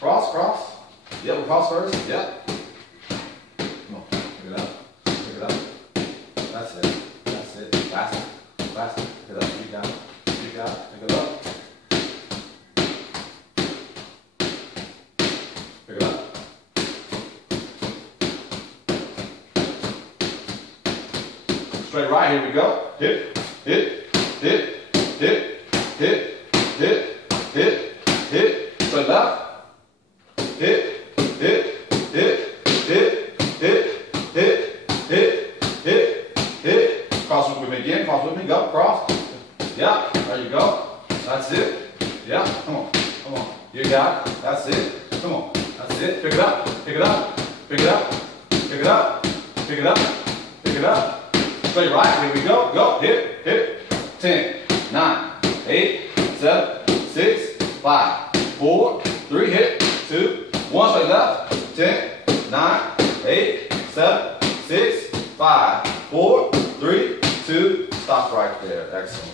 Cross, cross. Yep, we'll cross first. Yep. Come on, pick it up. Pick it up. That's it. That's it. Faster. Faster. Pick it up. You got it. You got it. Pick it up. Pick it up. Straight right, here we go. Hit, hit, hit, hit, hit, hit, hit, hit. Straight left. Hit, hit, hit, hit, hit, hit, hit, hit, hit. Cross with me again. Cross with me. Go. Cross. Yeah. There you go. That's it. Yeah. Come on. Come on. You got it. That's it. Come on. That's it. Pick it up. Pick it up. Pick it up. Pick it up. Pick it up. Pick it up. Straight right. Here we go. Go. Hit. Hit. 10, 9, 8, 7, 6, 5, 4, 3. Hit. 2, 1. Straight left. 10, 9, 8, 7, 6, 5, 4, 3, 2. Stop right there. Excellent.